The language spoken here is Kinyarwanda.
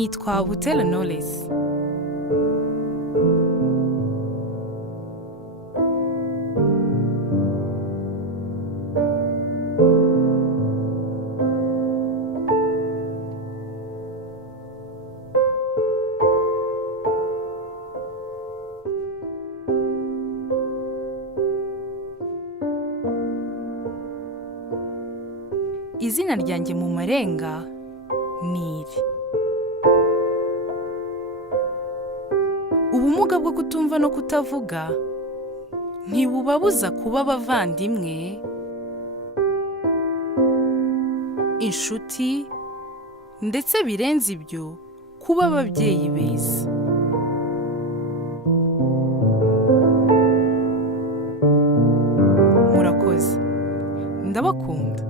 nitwa Butera Knowless. Izina ryanjye mu marenga ni iri. Ubumuga bwo kutumva no kutavuga ntibubabuza kuba abavandimwe, inshuti, ndetse birenze ibyo kuba ababyeyi beza. Murakoze. Ndabakunda.